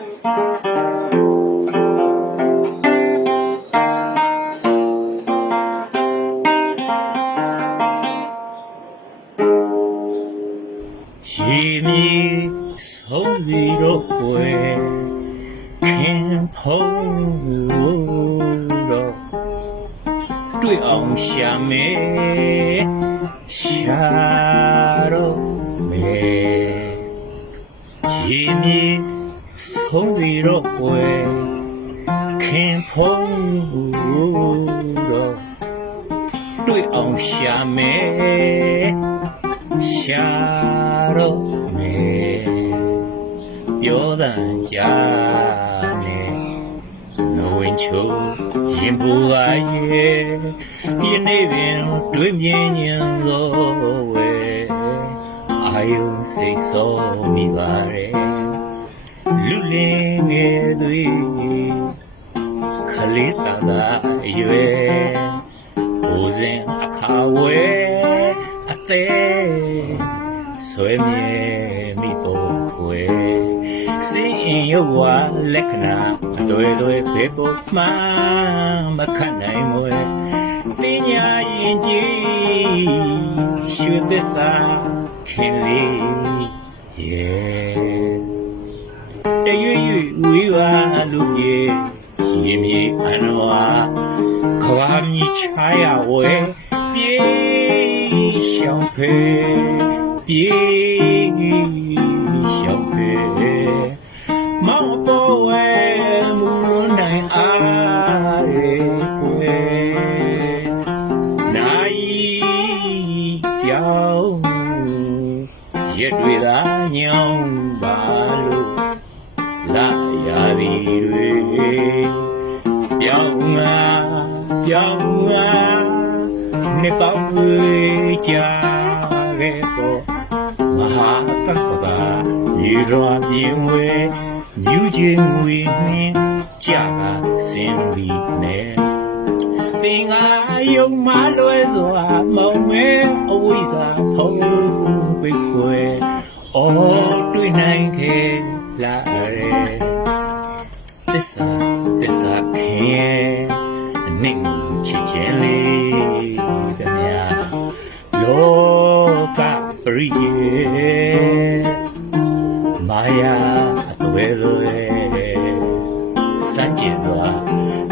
ရေမြေဆုံးပြီးတော့ွယ်ခင်ဖုံးလို့တော့တွေ့အောင်ရှာမယ် စီတော့ွယ်ခင်ဖုံးတော့တွေ့အောင်ရှာမယ်ရှာတော့မယ်ပြောတဲ့ကြားနဲ့နဝင်ချိုရင်ပူပါရဲ့ဒီနေ့ပင်တွေ့မြင်ညံလို့ဝဲအာယုံစိတ်ဆိုးမိပါရဲ့ လူလင်းငယ်သွေးခလေးတာတာအရွယ်ဟိုစဉ်အခါဝဲအသေးဆွေမြဲမိပေါ်ဝဲစင်ရင်ရုပ်ဝါလက္ခဏာအတွေ့အတွေ့ဘေပေါ်မှမခတ်နိုင်မွယ်တင်ညာရင်ကြည်ရွှေသစ္စာခင်လေးရဲ့တရွရွ ဝေးပါလူပြေရှင်မြေအနဝါခွာမြချာရဝဲပြေရှောင်ဖေပြေရှောင်ဖေမောင်ပေါ်ဝဲမူလွန်နိုင်အားရေကွယ်နိုင်ပြောင်းရက်တွေသာညောင်းပါလို့လာ ရာဒီတွေပြောင်းငါပြောင်းငါနှစ်ပေါင်းတွေကြာခဲ့ပေါ်မဟာကပ္ပပါမြေတော်ပြင်းဝဲမြူချင်းငွေနှင်းကြာကစင်ပြီးနဲ့သင်္ဃာယုံမလွဲစွာမောင်မဲအဝိဇ္ဇာဖုံးပိတ်ွယ်အော်တွေ့နိုင်ခဲ့လာရဲ နစ်ကိုချစ်ခြင်းလေးတမယာလောကပရိယေမာယာအသွဲသွဲစัจကျေစွာ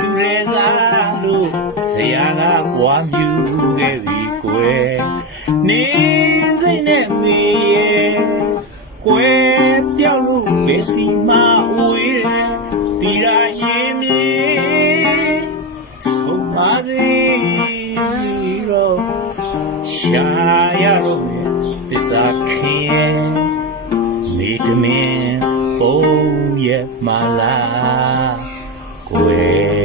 သူရဲစားလို့ဆရာကဘွားမြူခဲ့ပြီကွယ်နေစိတ်နဲ့မေရဲ့ကွယ်ပြောက်လို့မေစီမ ဆုံးပါသေးတော့ရှာရတော့မယ်သစ္စာခင်ရဲ့မိတမင်ပုံရဲ့မလာကွယ်